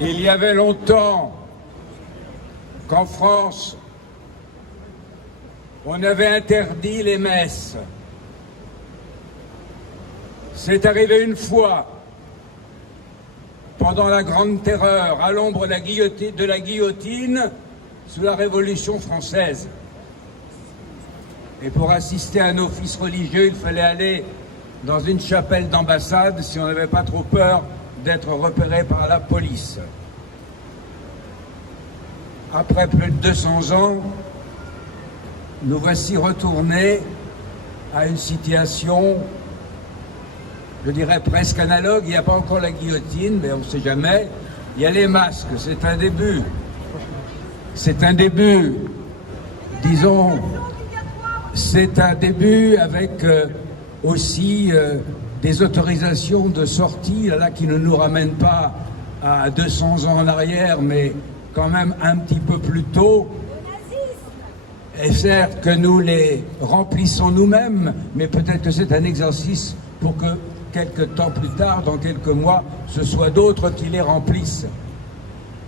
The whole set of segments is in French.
Il y avait longtemps qu'en France, on avait interdit les messes. C'est arrivé une fois, pendant la Grande Terreur, à l'ombre de la guillotine, sous la Révolution française. Et pour assister à un office religieux, il fallait aller dans une chapelle d'ambassade si on n'avait pas trop peur d'être repéré par la police. Après plus de 200 ans, nous voici retournés à une situation, je dirais presque analogue. Il n'y a pas encore la guillotine, mais on ne sait jamais. Il y a les masques, c'est un début. C'est un début, disons, c'est un début avec aussi des autorisations de sortie, là, qui ne nous ramènent pas à 200 ans en arrière, mais quand même un petit peu plus tôt. Et certes que nous les remplissons nous-mêmes, mais peut-être que c'est un exercice pour que quelques temps plus tard, dans quelques mois, ce soit d'autres qui les remplissent.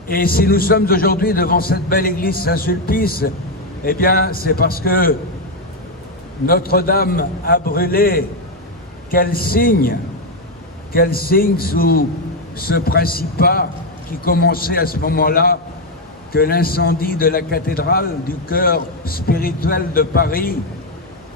Et si nous sommes aujourd'hui devant cette belle église Saint-Sulpice, eh bien c'est parce que Notre-Dame a brûlé. Quel signe sous ce principat qui commençait à ce moment-là, que l'incendie de la cathédrale du cœur spirituel de Paris,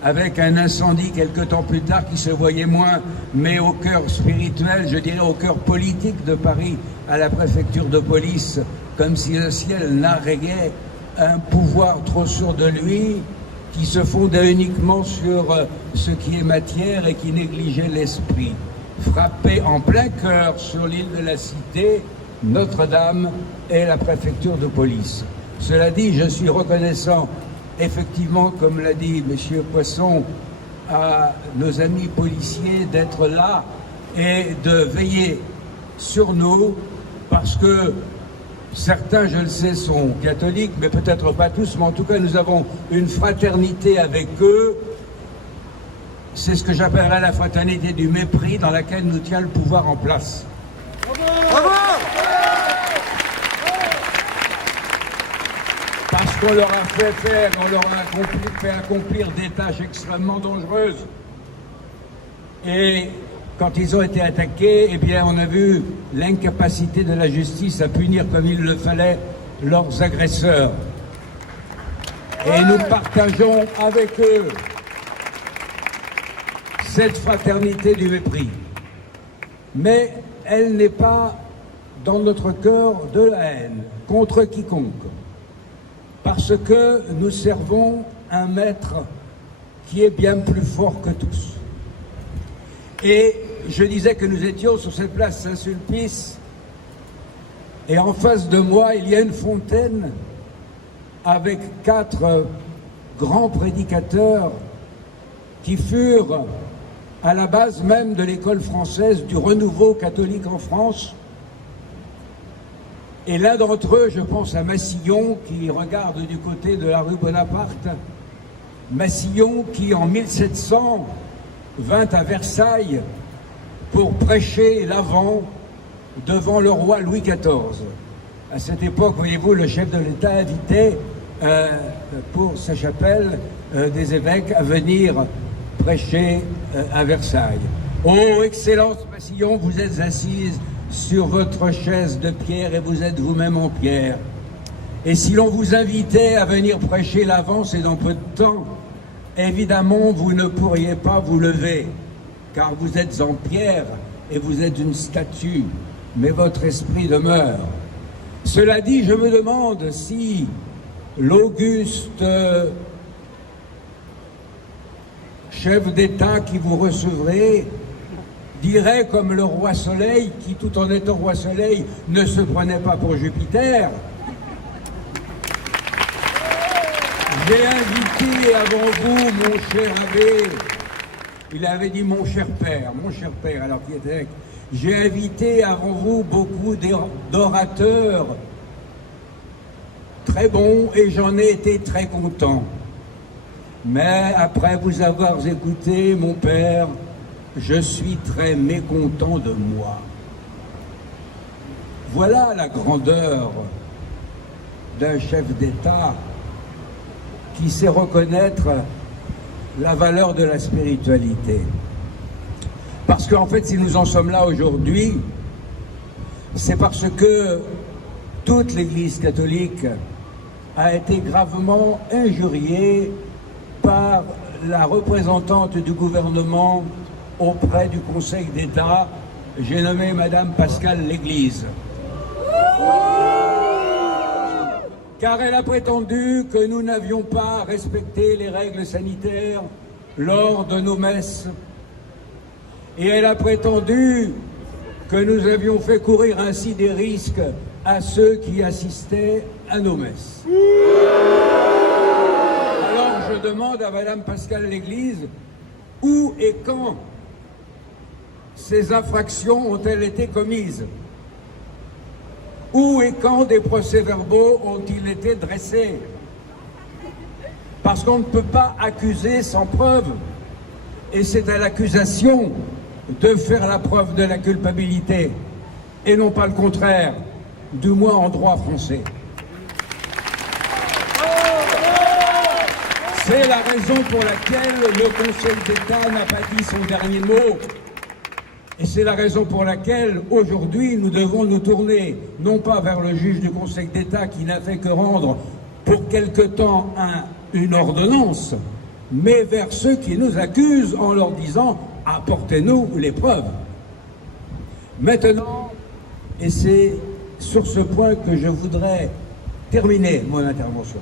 avec un incendie quelque temps plus tard qui se voyait moins, mais au cœur spirituel, je dirais au cœur politique de Paris, à la préfecture de police, comme si le ciel n'arrêtait un pouvoir trop sûr de lui, qui se fondait uniquement sur ce qui est matière et qui négligeait l'esprit. Frappé en plein cœur sur l'île de la Cité, Notre-Dame et la préfecture de police. Cela dit, je suis reconnaissant, effectivement, comme l'a dit M. Poisson, à nos amis policiers d'être là et de veiller sur nous, parce que certains, je le sais, sont catholiques, mais peut-être pas tous, mais en tout cas, nous avons une fraternité avec eux. C'est ce que j'appellerais la fraternité du mépris, dans laquelle nous tient le pouvoir en place. Bravo ! Parce qu'on leur a fait faire, on leur a fait accomplir des tâches extrêmement dangereuses. Et quand ils ont été attaqués, eh bien, on a vu l'incapacité de la justice à punir comme il le fallait leurs agresseurs. Et nous partageons avec eux cette fraternité du mépris. Mais elle n'est pas dans notre cœur de la haine contre quiconque. Parce que nous servons un maître qui est bien plus fort que tous. Et je disais que nous étions sur cette place Saint-Sulpice, et en face de moi, il y a une fontaine avec 4 grands prédicateurs qui furent à la base même de l'école française du renouveau catholique en France. Et l'un d'entre eux, je pense à Massillon, qui regarde du côté de la rue Bonaparte, Massillon qui en 1700 vint à Versailles pour prêcher l'Avent devant le roi Louis XIV. À cette époque, voyez-vous, le chef de l'État invitait pour sa chapelle des évêques à venir prêcher à Versailles. Oh, Excellence Massillon, vous êtes assise sur votre chaise de pierre et vous êtes vous-même en pierre. Et si l'on vous invitait à venir prêcher l'Avent, c'est dans peu de temps, évidemment, vous ne pourriez pas vous lever, car vous êtes en pierre et vous êtes une statue, mais votre esprit demeure. Cela dit, je me demande si l'auguste chef d'État qui vous recevrait dirait comme le roi Soleil, qui tout en étant roi Soleil ne se prenait pas pour Jupiter. J'ai invité avant vous, mon cher abbé, il avait dit mon cher père, alors qui était avec. J'ai invité avant vous beaucoup d'orateurs très bons et j'en ai été très content. Mais après vous avoir écouté, mon père, je suis très mécontent de moi. Voilà la grandeur d'un chef d'État qui sait reconnaître la valeur de la spiritualité. Parce qu'en fait, si nous en sommes là aujourd'hui, c'est parce que toute l'Église catholique a été gravement injuriée par la représentante du gouvernement auprès du Conseil d'État, j'ai nommé Madame Pascale L'Église. Car elle a prétendu que nous n'avions pas respecté les règles sanitaires lors de nos messes. Et elle a prétendu que nous avions fait courir ainsi des risques à ceux qui assistaient à nos messes. Alors je demande à Madame Pascale L'Église, où et quand ces infractions ont-elles été commises? Où et quand des procès-verbaux ont-ils été dressés? Parce qu'on ne peut pas accuser sans preuve. Et c'est à l'accusation de faire la preuve de la culpabilité, et non pas le contraire, du moins en droit français. C'est la raison pour laquelle le Conseil d'État n'a pas dit son dernier mot. Et c'est la raison pour laquelle, aujourd'hui, nous devons nous tourner, non pas vers le juge du Conseil d'État qui n'a fait que rendre pour quelque temps une ordonnance, mais vers ceux qui nous accusent en leur disant « apportez-nous les preuves ». Maintenant, et c'est sur ce point que je voudrais terminer mon intervention,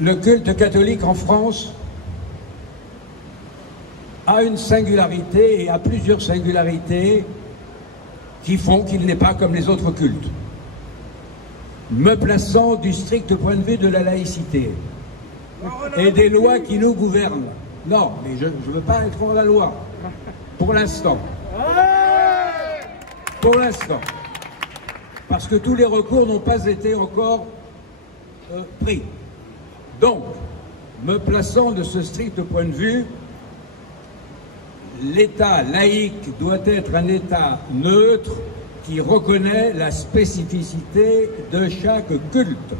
le culte catholique en France a une singularité et a plusieurs singularités qui font qu'il n'est pas comme les autres cultes. Me plaçant du strict point de vue de la laïcité et des lois qui nous gouvernent. Non, mais je ne veux pas être contre la loi, pour l'instant. Pour l'instant. Parce que tous les recours n'ont pas été encore pris. Donc, me plaçant de ce strict point de vue, l'État laïque doit être un État neutre qui reconnaît la spécificité de chaque culte.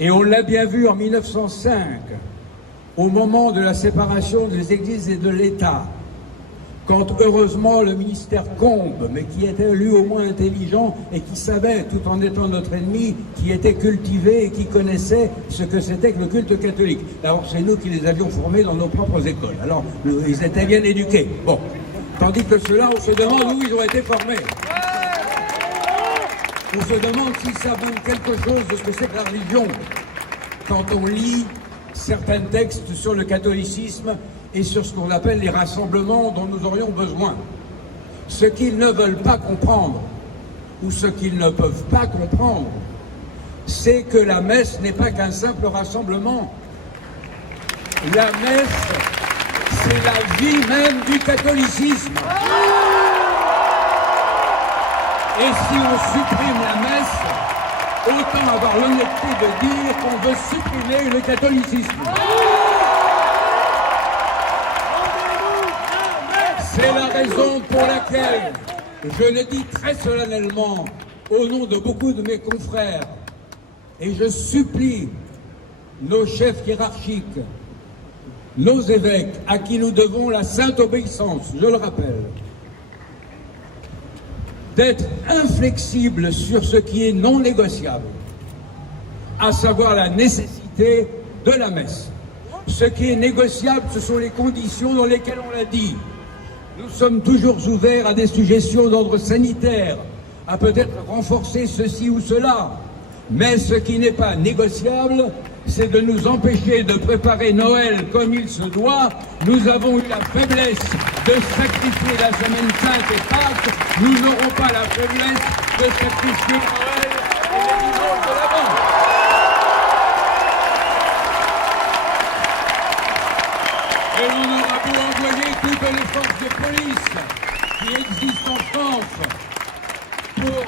Et on l'a bien vu en 1905, au moment de la séparation des églises et de l'État, quand heureusement le ministère Combes, mais qui était lui au moins intelligent et qui savait, tout en étant notre ennemi, qui était cultivé et qui connaissait ce que c'était que le culte catholique. Alors c'est nous qui les avions formés dans nos propres écoles. Alors ils étaient bien éduqués. Bon. Tandis que ceux-là, on se demande où ils ont été formés. On se demande s'ils savent quelque chose de ce que c'est que la religion quand on lit certains textes sur le catholicisme et sur ce qu'on appelle les rassemblements dont nous aurions besoin. Ce qu'ils ne veulent pas comprendre, ou ce qu'ils ne peuvent pas comprendre, c'est que la messe n'est pas qu'un simple rassemblement. La messe, c'est la vie même du catholicisme. Et si on supprime la messe, autant avoir l'honnêteté de dire qu'on veut supprimer le catholicisme. C'est la raison pour laquelle je le dis très solennellement au nom de beaucoup de mes confrères et je supplie nos chefs hiérarchiques, nos évêques à qui nous devons la sainte obéissance, je le rappelle, d'être inflexibles sur ce qui est non négociable, à savoir la nécessité de la messe. Ce qui est négociable, ce sont les conditions dans lesquelles on l'a dit. Nous sommes toujours ouverts à des suggestions d'ordre sanitaire, à peut-être renforcer ceci ou cela. Mais ce qui n'est pas négociable, c'est de nous empêcher de préparer Noël comme il se doit. Nous avons eu la faiblesse de sacrifier la semaine sainte et Pâques. Nous n'aurons pas la faiblesse de sacrifier Noël et les dimanches de l'Avent. Et on aura beau envoyer toutes les forces de police qui existent en France pour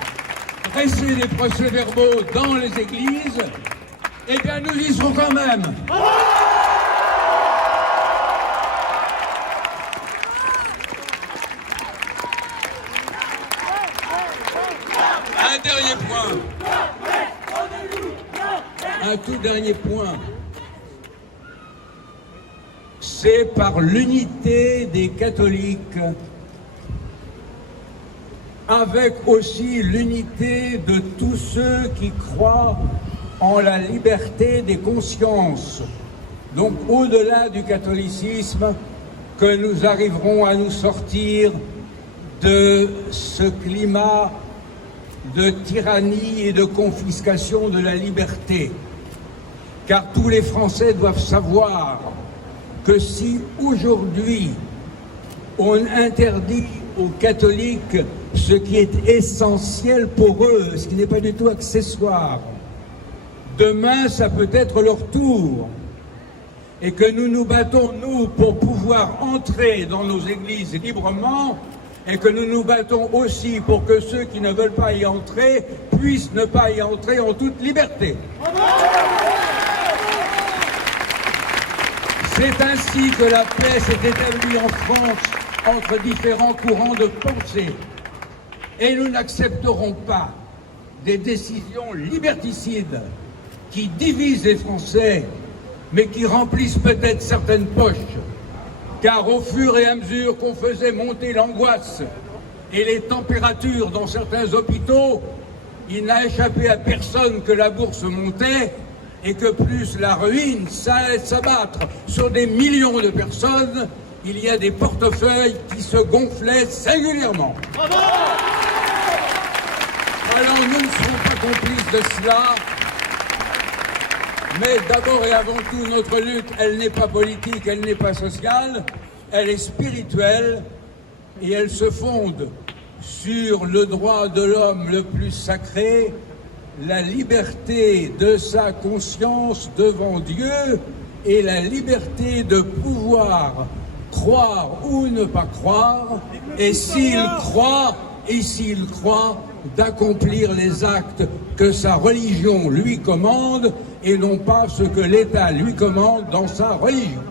dresser des procès-verbaux dans les églises, eh bien nous y serons quand même. Un dernier point. Un tout dernier point. C'est par l'unité des catholiques, avec aussi l'unité de tous ceux qui croient en la liberté des consciences, donc au-delà du catholicisme, que nous arriverons à nous sortir de ce climat de tyrannie et de confiscation de la liberté. Car tous les Français doivent savoir que si aujourd'hui on interdit aux catholiques ce qui est essentiel pour eux, ce qui n'est pas du tout accessoire, demain ça peut être leur tour. Et que nous nous battons, nous, pour pouvoir entrer dans nos églises librement, et que nous nous battons aussi pour que ceux qui ne veulent pas y entrer puissent ne pas y entrer en toute liberté. C'est ainsi que la paix s'est établie en France entre différents courants de pensée. Et nous n'accepterons pas des décisions liberticides qui divisent les Français, mais qui remplissent peut-être certaines poches. Car au fur et à mesure qu'on faisait monter l'angoisse et les températures dans certains hôpitaux, il n'a échappé à personne que la bourse montait et que plus la ruine allait s'abattre sur des millions de personnes, il y a des portefeuilles qui se gonflaient singulièrement. Bravo ! Alors nous ne serons pas complices de cela. Mais d'abord et avant tout, notre lutte, elle n'est pas politique, elle n'est pas sociale, elle est spirituelle et elle se fonde sur le droit de l'homme le plus sacré, la liberté de sa conscience devant Dieu et la liberté de pouvoir croire ou ne pas croire, et s'il croit, d'accomplir les actes que sa religion lui commande et non pas ce que l'État lui commande dans sa religion.